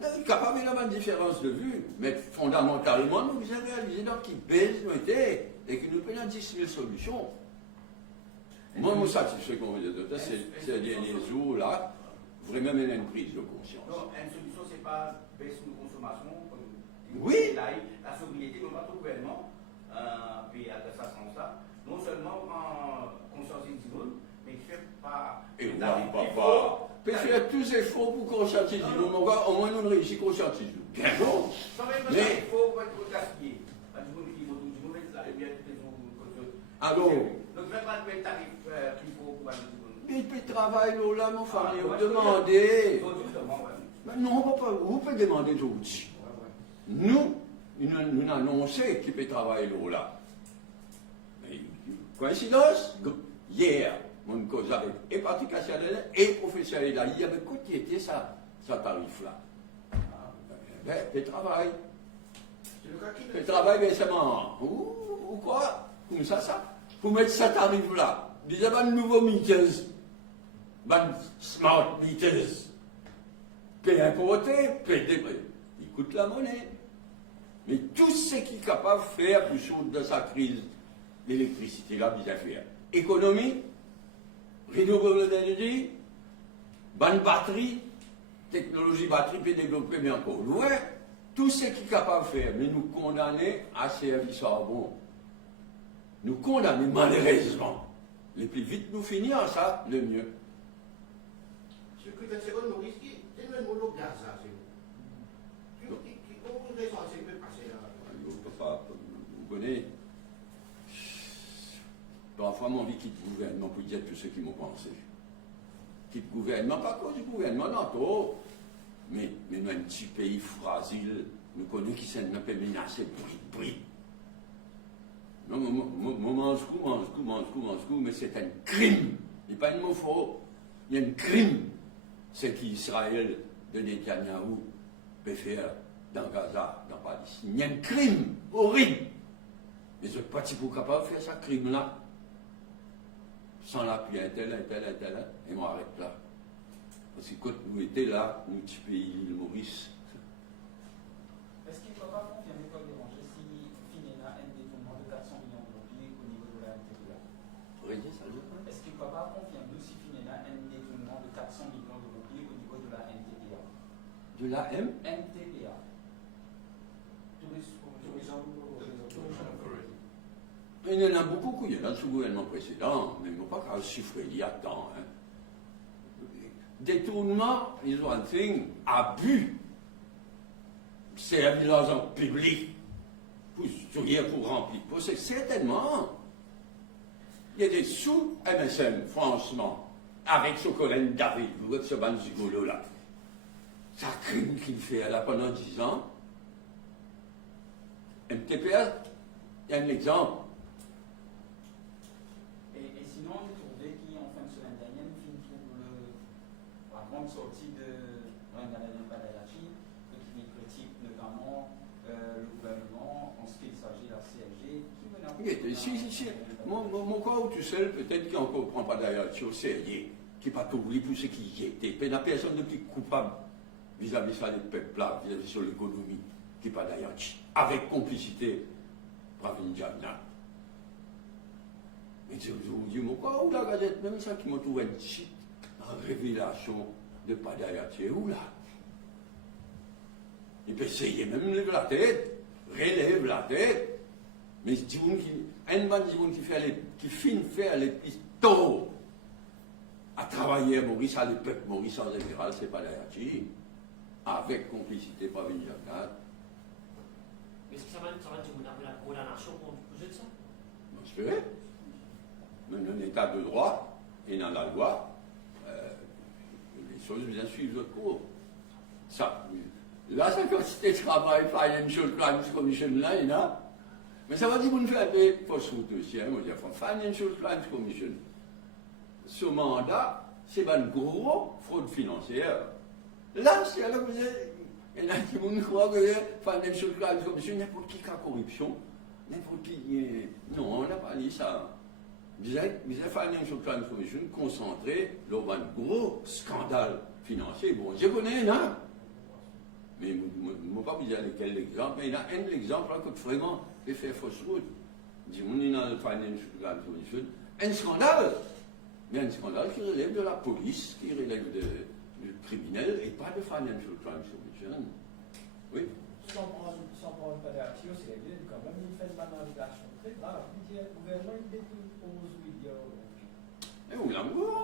il est capable d'avoir une différence de vue, mais fondamentalement, nous avons réalisé dans qui baisse nous était et que nous prenons 10 000 solutions. Moi, je suis satisfait qu'on veut dire, c'est les derniers jours-là, vraiment une prise de conscience. Non, une solution, c'est pas baisse de consommation, comme oui. La sobriété, mais pas tout le gouvernement, puis à ça sans ça, non seulement en conscientiser du monde, mais qui fait pas. Et on n'arrive pas. Faire tous les efforts pour conscientiser, au moins nous réussissons à conscientiser. Bien bon. Mais il faut être gaspillé. Alors. Donc, même pas de tarif qu'il faut pour mais il travaille là, mon frère, vous demandez. Non, vous pouvez demander aujourd'hui. Nous annonçons qu'il peut travailler là. Coïncidence, hier, mon cause avec et Patrick Cassiadel et professeur là, il y avait côté ça tarif-là. Il travaille. Il travaille, mais c'est marrant. Ou quoi? Comme ça. Pour mettre ça tarif-là. Vous avez un nouveau meters. Smart meters. Paye importé, paye débris. Il coûte la monnaie. Mais tout ce qui est capable de faire pour sortir de sa crise l'électricité, là, bien faire. Économie, renouvelable d'énergie, bonne batterie, technologie batterie peut développer, mais encore loin. Tout ce qui est capable de faire, mais nous condamner à service charbon. Nous condamner malheureusement. Le plus vite nous finir ça, le mieux. Secrétaire seconde, Maurice, c'est le monopole gaz, ça, c'est vous. Comment vous êtes censé passer là? Vous connaissez. Parfois, mon vie quitte le gouvernement pour dire tout ce qu'ils m'ont pensé. Quitte le gouvernement, pas à cause du gouvernement, non, tout. Mais nous, un petit pays fragile, nous connaissons qui s'est un peu menacé pour le prix. Non, mange coup, mais c'est un crime. Il n'y a pas de mot faux. Il y a un crime. C'est qu'Israël de Netanyahou peut faire dans Gaza, dans Palestine. Il y a un crime horrible. Mais je ne suis pas capable de faire ce crime-là. Sans l'appui un tel, et on arrête là. Parce que quand nous étions là, nous, petit pays, l'île Maurice. Est-ce qu'il ne peut pas confirmer, Paul Béranger, si FINENA a un détournement de 400 millions de roupies au niveau de la NTPA? Est-ce qu'il ne peut pas confirmer si FINENA a un détournement de 400 millions de roupies au niveau de la NTPA? De la M? NTPA. Il y en a beaucoup, il y en a sous le gouvernement précédent, mais ils n'ont pas qu'à chiffrer il y a temps. Hein. Détournement, ils ont un thing, abus, servir l'argent public, pour remplir. C'est certainement, il y a des sous MSN, franchement, avec ce Colin David, vous voyez ce banzigolo là. Ça crime qu'il fait là pendant 10 ans. MTPA, il y a un exemple. Et sinon, on trouvait qu'en fin de semaine dernière, nous finissons la grande sortie de Rangaladin Badalachi, qui critique notamment le gouvernement en ce qu'il s'agit de la CLG, qui menace. Mon corps, tu sais, peut-être qu'il ne comprend pas d'ailleurs, c'est au sérieux, qui n'est pas oublié pour ce qui y était. Il n'y a personne de plus coupable vis-à-vis ça des peuples là, vis-à-vis sur l'économie, qui n'est pas d'ailleurs, avec complicité, Pravin Jagna. Mais je vous dis, mon corps, ou la gazette, même ça qui m'a trouvé un cheat, en révélation de Padayati, où là? Il peut essayer même de lever la tête, relève la tête, mais un ban qui finit faire les pistons à travailler à Maurice, à l'époque, Maurice en général, c'est Padayati, avec complicité Pravin Jagna. Mais est-ce que ça va dire qu'on a la condamnation pour de ça? Parce que, dans un état de droit et dans la loi, les choses bien suivent le cours. Ça, là, c'est quand c'était travail Financial Crimes Commission là, il y en a. Mais ça va dire qu'on fait des fausses routes aussi, on dit Financial Crimes Commission. Ce mandat, c'est une grosse fraude financière. Là, c'est alors que vous avez, il y en a qui vont croire que Financial Crimes Commission, n'importe qui a corruption, n'importe qui. Non, on n'a pas dit ça. Vous avez Financial Crimes Commission concentré dans un gros scandale financier. Bon, je connais, non? Mais je ne vais pas vous dire quel exemple, mais il y a un exemple là que vraiment fait faire fausse route. Je dis, on est dans le Financial Crimes Commission, un scandale. Mais un scandale qui relève de la police, qui relève du criminel et pas de Financial Crimes Commission. Oui. Sans prendre pas d'action, c'est quand même une fait de manipulation très grave. Le gouvernement, il dépose ou il dit. Mais on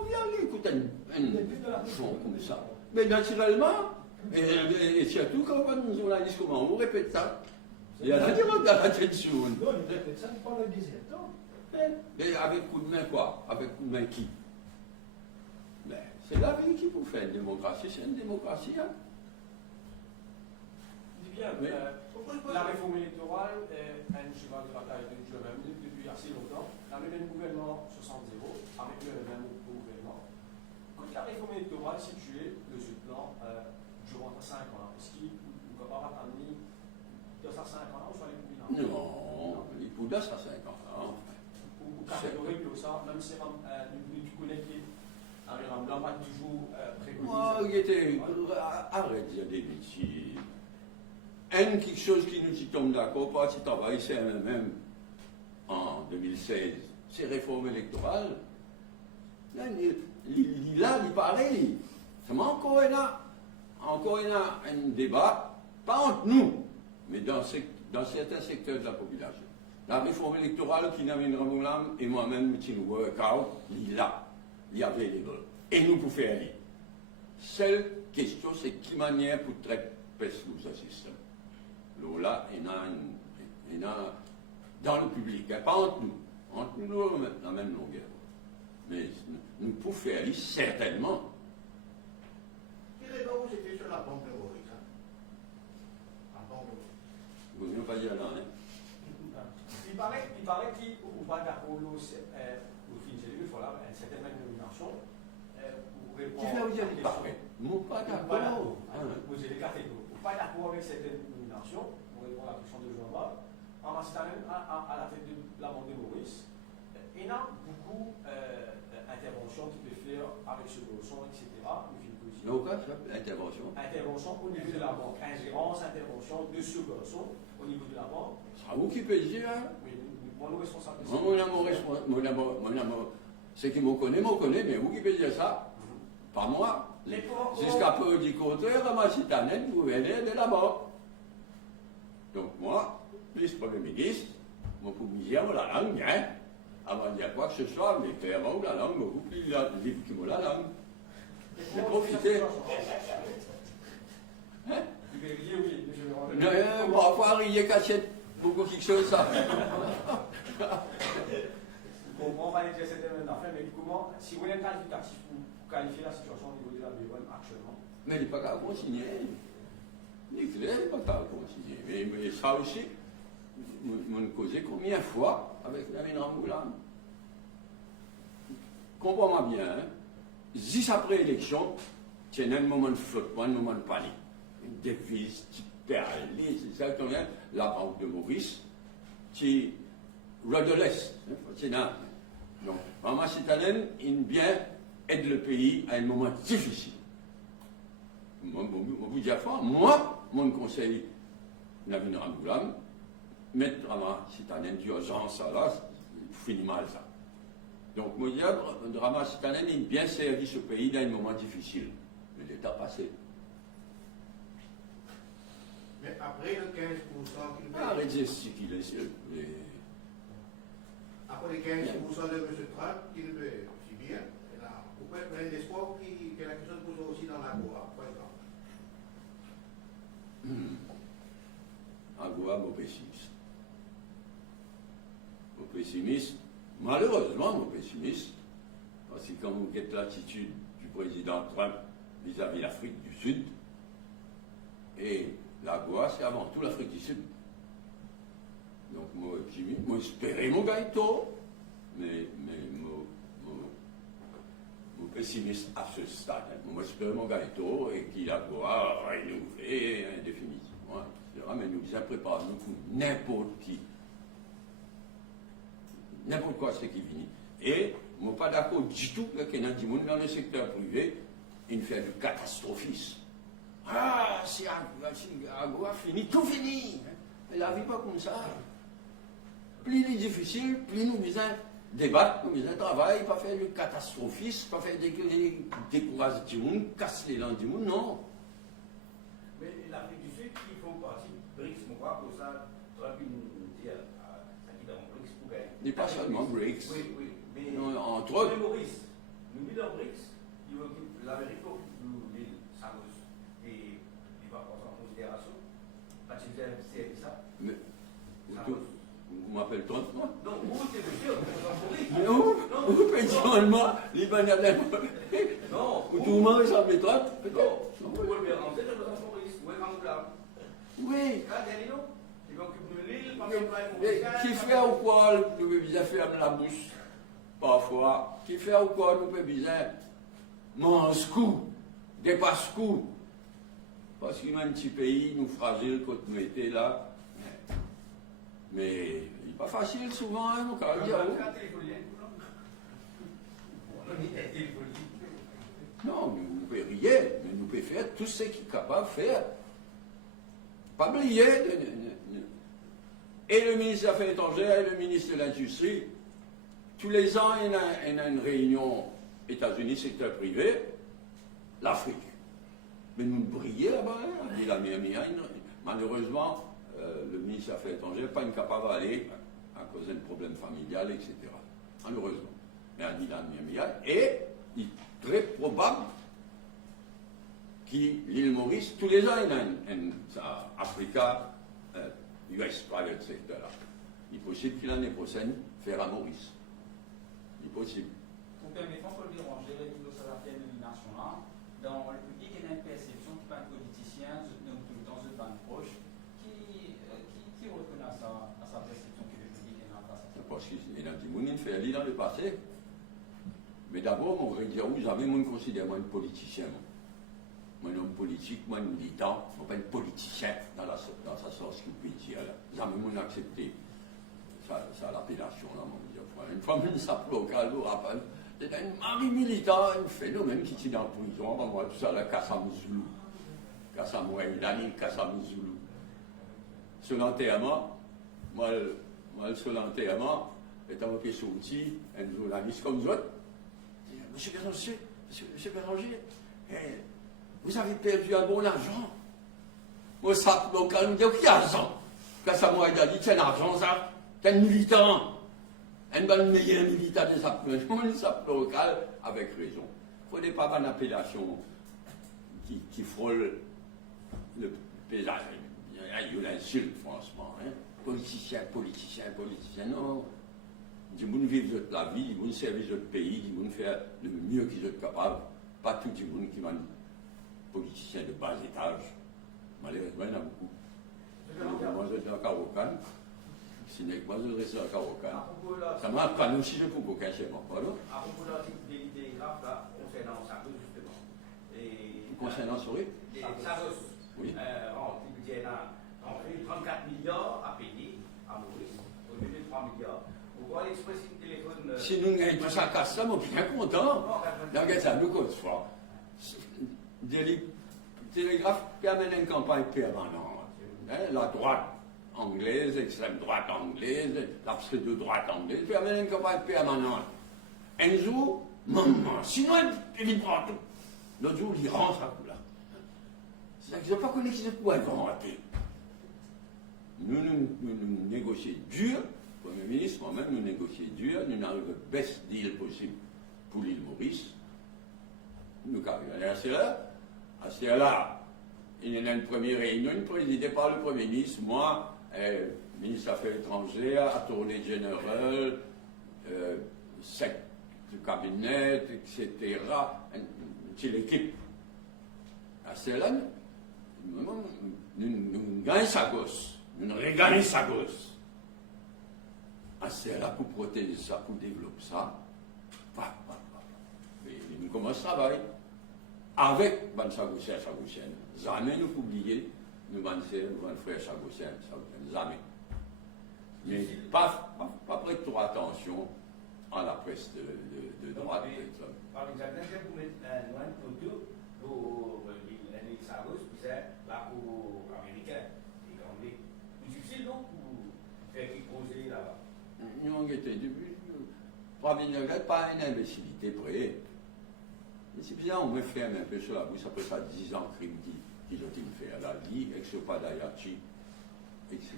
vient aller écouter un fond comme ça. Mais naturellement, et surtout quand on nous a dit comment on répète ça. Il y a la demande d'attention. Non, il répète ça pendant 17 ans. Mais avec coup de main quoi? Avec coup de main qui? Mais c'est la vie qui pour faire une démocratie, c'est une démocratie. Hein? Bien, oui. La réforme électorale est un cheval de bataille de Dieu même depuis assez longtemps. La même gouvernement 60-0, avec le même gouvernement. Quand la réforme électorale située le plan durant 5 ans, est-ce qu'il ne peut pas attendre de ça 5 ans ou soit les combinants? Non, il faut de ça 5 ans. Ou catégorie que ça, même si tu connais qui avec un blanc pas toujours préconisé. Moi, il était. Arrête de dire des bêtises. Quelque chose qui nous y tombe d'accord, pas si travail, c'est même en 2016, c'est réforme électorale. Là, il pareil. Seulement encore un débat, pas entre nous, mais dans certains secteurs de la population. La réforme électorale qui n'avait une Ramoulam et moi-même, qui nous work-out, il y avait les vols. Et nous pouvons faire aller. Seule question, c'est qui manière pour traiter ce système. Là, il y en a dans le public, pas entre nous. Entre nous, la même longueur. Mais nous pouvons faire aller, certainement. Quel est donc c'était sur la banque de Maurice? Vous ne pas dire là, hein? Il paraît qu'il ne pas d'accord au fin il faut là une certaine nomination pour répondre. Qui vous avez parlé? Nous pas d'accord. Vous avez catégories. Pas d'accord avec cette nomination, pour répondre à la question de Jean-Baptiste, en Mastanen à la tête de la banque de Maurice. Il y a beaucoup d'interventions qui peuvent faire avec ce son, etc. Donc, intervention. Intervention au niveau de la banque. Ingérence, intervention de ce garçon au niveau de la banque. C'est à vous qui payez, hein? Oui, mon responsable. Mon amour, ceux qui me connaissent, mais vous qui payez ça? Pas moi. Jusqu'à peu du contraire, ma citadine, vous venez de là-bas. Donc moi, vice-premier ministre, mon publier la langue, hein, avant de dire quoi que ce soit, mais clairement la langue, beaucoup plus libre que la langue. J'ai profité. Hein? Non, parfois, il y a caché beaucoup quelque chose, ça. On va aller dire cette affaire, mais comment, si vous êtes qualificatif pour qualifier la situation au niveau de la BOM actuellement? Mais il n'est pas qu'à continuer. Il n'est pas qu'à continuer. Mais ça aussi, on causé combien de fois avec Lamine Ramoulam? Comprends-moi bien, hein? Juste après l'élection, c'est un moment de flottement, un moment de panique. Une devise, petite perle, c'est ça qu'on a, la banque de Maurice, qui redolesse, c'est là. Donc, Maman Citadine, il bien aide le pays à un moment difficile. Vous dire quoi? Moi, mon conseil, Lamine Ramoulam, mettre Maman Citadine d'urgence, là, finit mal ça. Donc, moi, Rama Citadine, il bien servi ce pays dans un moment difficile. Mais l'État passé. Mais après le 15% qu'il paye. Arrêtez ce qu'il est. Après les 15% de M. Trump, qu'il paye aussi bien. Vous pouvez prendre l'espoir qu'il y a quelque chose pour nous aussi dans la Goa, par exemple. AGOA, mon pessimiste. Mon pessimiste, malheureusement, mon pessimiste, parce que quand vous regardez l'attitude du président Trump vis-à-vis de l'Afrique du Sud, et l'AGOA, c'est avant tout l'Afrique du Sud. Donc, moi, optimiste, moi, espérais mon gaïto, mais mon pessimiste à ce stade. Moi, j'espère mon gaïto et qu'il a droit à renouveler indéfiniment, etc. Mais nous préparons pour n'importe qui. N'importe quoi, c'est qui vient. Et, je ne suis pas d'accord du tout qu'il y a des gens dans le secteur privé, il fait du catastrophisme. Ah, si AGOA fini, tout fini. Mais la vie n'est pas comme ça. Plus il est difficile, plus nous besoin débattre, nous besoin travailler, pas faire du catastrophisme, pas faire décourager du monde, casser les langues du monde, non. Mais l'Afrique du Sud, qui font partie de BRICS, on voit pour ça, Trump nous dit ça qui est dans BRICS pour gagner. Mais pas seulement BRICS. Oui, oui. Mais non, entre autres. Maurice, nous mis dans BRICS, l'Amérique occupe l'île Saros et il va prendre en considération. As-tu fait ça? Mais, vous m'appelez Trump, moi? Non, vous, c'est monsieur, mais où personnellement, Libanais, non, tout le monde s'appelle Trump? Non, vous pouvez le rendre, c'est le président Maurice, où est quand vous là? Oui. Il occupe de l'île, qui fait ou quoi, nous pouvons bien faire la bouche, parfois, qui fait ou quoi, nous pouvons bien manger coup, dépasse coup, parce qu'il y a un petit pays, nous fragile, quand nous étions là. Mais il n'est pas facile souvent, hein, mon carrière. Non, nous pouvons rien, mais nous pouvons faire tout ce qu'il est capable de faire. Pas oublier. Et le ministre des Affaires étrangères et le ministre de l'Industrie, tous les ans, il y a une réunion États-Unis, secteur privé, l'Afrique. Mais nous brillons là-bas, dit la malheureusement, le ministre des Affaires étrangères n'est pas incapable d'aller à cause d'un problème familial, etc. Malheureusement. Mais on dit la et il est très probable que l'île Maurice, tous les ans, il y a une Africa US private sector là. Il est possible qu'il l'année prochaine faire à Maurice. Il est possible. Pour permettre de le déranger, les niveaux salariés de nationale, dans le public, il y a une perception qui pas un politicien, dans une bande proche, qui reconnaît à sa perception que le public est dans la face. Parce qu'il y a des gens qui fait dans le passé. Mais d'abord, on va dire, vous avez, moi, je considère moi un politicien. Moi, un homme politique, moi, un militant, je ne suis pas un politicien dans sa sorte qu'il peut dire. Jamais moi accepté ça l'appellation, là, mon Dieu. Une fois, une sape locale, vous rappelez, c'est un mari militant, un phénomène qui était en prison, moi, tout ça, la Kassamouzoulou. Kassamouaïdani, Kassamouzoulou. Sur l'enterrement, moi, sur l'enterrement, étant sorti, un journaliste comme vous autres, dit, Monsieur Béranger, vous avez perdu un bon argent. Moi, ça, local, me dit, qui argent? Kassamouaïdani, c'est un argent, ça. C'est un militant. Un bon meilleur militant de sa local, avec raison. Il ne faudrait pas une appellation qui frôle le paysage. Il y a une insulte, franchement. Hein. Politicien, non. Ils vont vivre la vie, ils vont servir votre pays, ils vont faire le mieux qu'ils sont capables. Pas tout le monde qui va politicien de bas étage. Malheureusement, il y en a beaucoup. Moi, je suis à Karokan. Moi, je reste à Karokan. Ça m'a appris aussi le Karokan chez moi. À propos de l'article des télégraphes, là, concernant Saros, justement. Concernant, sorry? Saros. Oui. On fait 34 milliards à payer à Maurice, au lieu de 3 milliards. Pourquoi l'express téléphone. Si nous gagnons tout ça, casse ça, moi, bien content. Regarde ça, nous, comme fois. Télégraphe permet une campagne permanente. La droite anglaise, l'extrême droite anglaise, la pseudo-droite anglaise, permet une campagne permanente. Un jour, maman, sinon, il prend tout. L'autre jour, il rentre à coup là. C'est-à-dire qu'ils n'ont pas connu qu'ils pouvaient inventer. Nous négocions dur, le Premier ministre, moi-même, nous négocions dur, nous avons le best deal possible pour l'île Maurice. Nous arrivons à ce là, il y a une première réunion présidée par le Premier ministre, moi, ministre des Affaires étrangères, attorney général, sec du cabinet, etc. C'est l'équipe. À celle-là, nous gagnons sa gosse, nous regagnons sa gosse. À celle-là, pour protéger ça, pour développer ça, et nous commençons à travailler avec Ban Sagossien, jamais nous oublier, nous Ban frère Sagossien, jamais. Mais pas prêter trop attention à la presse de droite. Par exemple, pour mettre un photo pour l'année Sagos, c'est la cour américaine. C'est difficile donc pour faire qui causer là-bas. Nous avons été début, pas une imbécilité près. Mais c'est bizarre, on me ferme un peu sur la bouche après ça 10 ans crime qu'ils ont fait à la vie, avec ce pas d'Ayachi, etc.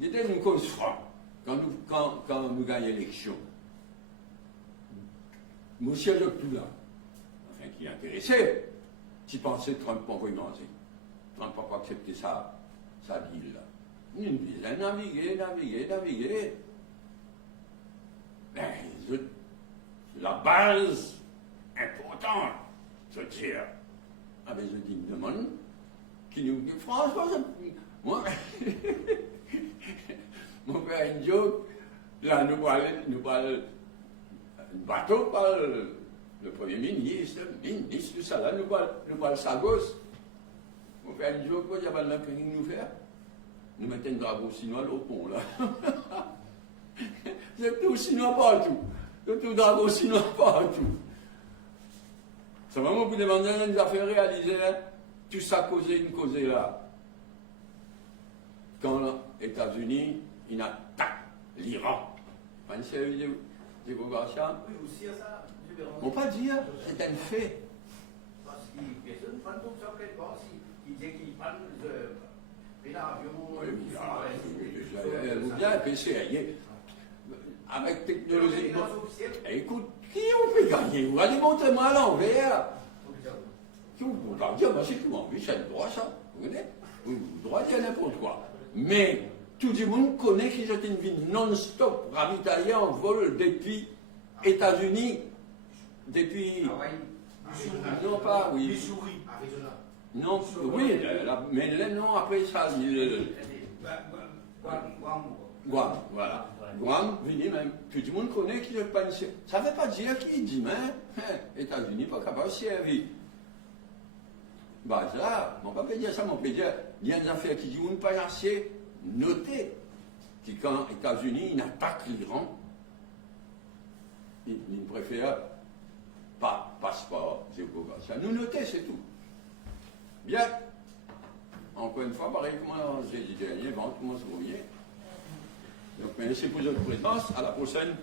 C'était une cause franche. Quand nous gagnons l'élection, monsieur Joctoula, enfin qui est intéressé, qui pensait Trump pas vraiment. Trump n'a pas accepté sa deal là. Une dizaine, naviguer. Mais la base importante, c'est dire. Ah ben je dis une demande qui nous dit franchement, moi, mon père une joke, là nous parlons un bateau par le Premier ministre tout ça là, nous parlons Sagos. Mon père une joke, il y a pas de l'impression de nous faire. Nous mettons un drapeau chinois à l'autre pont là. C'est tout chinois partout. C'est tout drapeau chinois partout. C'est vraiment pour demander à nous affaires réalisées, hein? Tout ça causé là. Quand les États-Unis, ils attaquent l'Iran. Pas une série de conversations. Oui, aussi à ça. On ne peut pas dire, c'est un fait. Parce qu'il y a personne prend tout ça quelque part, il dit qu'il prend l'avion, ou bien PCA. Avec technologie. Écoute, qui on peut gagner? Vous allez montrer moi à l'envers. Qui vous parlez, c'est tout en plus, c'est le droit ça. Vous connaissez? Le droit de dire n'importe quoi. Mais tout le monde connaît qu'ils ont une vie non-stop ravitaillée en vol depuis États-Unis, depuis. Non, pas, oui. Non, oui, mais le nom après ça. Guam, voilà. Guam, venez même. Tout le monde connaît qu'il n'est pas une. Ça ne veut pas dire qu'il dit, mais États-Unis pas capable de servir. Bah, ça, on ne peut pas dire ça, mais on peut dire, il y a des affaires qui disent, on ne pas assez noter que quand les États-Unis attaquent l'Iran, ils préfèrent pas passeport géographique. Nous noter, c'est tout. Bien. Encore une fois, pareil, comment j'ai dit dernier, comment se revient. Donc, merci pour votre présence. À la prochaine.